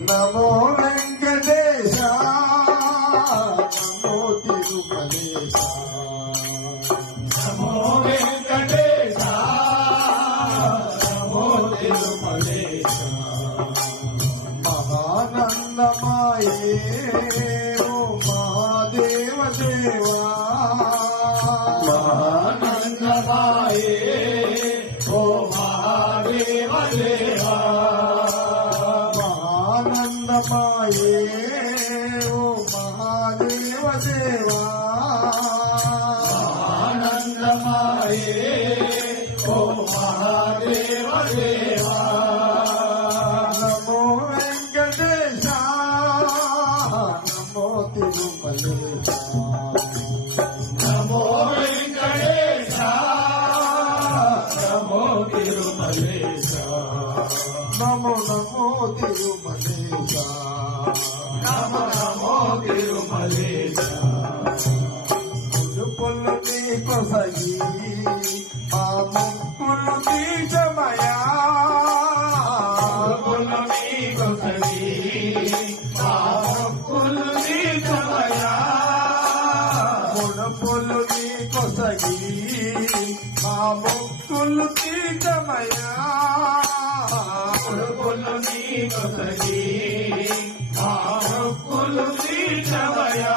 నమో వెంకటేశ నమో తిరుమలేశ. నమో వెంకటేశ నమో తిరుమలేశ. మహానందమాయే. మహాదేవ ఆనందమాయే ఓ మహాదేవ దేవా నమో వెంకటేశ నమో తిరుమలేశ నమో వెంకటేశ నమో తిరుమలేశ నమో నమో తిరుమలేశ నమో నమో కొసగి ఆ ముక్కులు తీజమయా పుల్ల నీకు సగి ఆ మొక్కులు నీకమయా ముడుపులు నీ కొసగి ఆ ముక్కులు తీజమయా పురుగులు నీకు మొక్కులు నీకమయా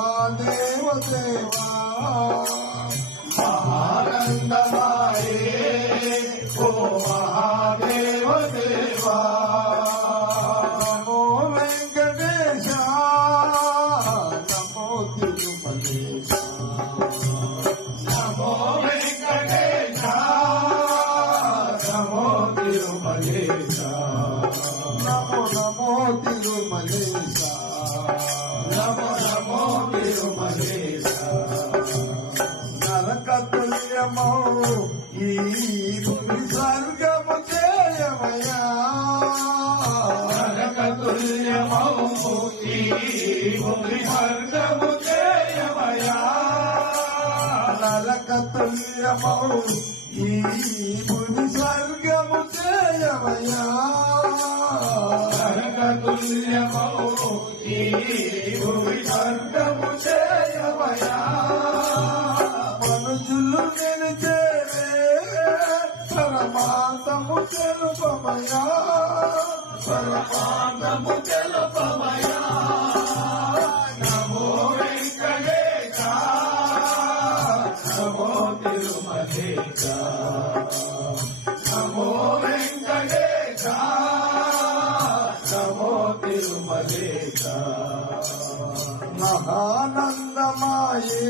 మహాదేవ దేవా ఈ స్వర్గము చేయమయా ఈ భూమి స్వర్గము చేయమయా నరకతుల్యమో ఈ భూమి స్వర్గము చేయమయా నరకతుల్యమౌ ఈ భూమి స్వర్గము తెలుపమయా పరమార్థము తెలుపమయా నమో వెంకటేశ నమో తిరుమలేశ నమో వెంకటేశ నమో తిరుమలేశ మహానందమాయే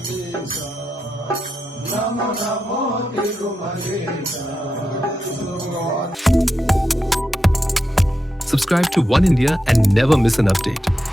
महेशा नमो नमो तिरु महेशा Subscribe to One India and never miss an update.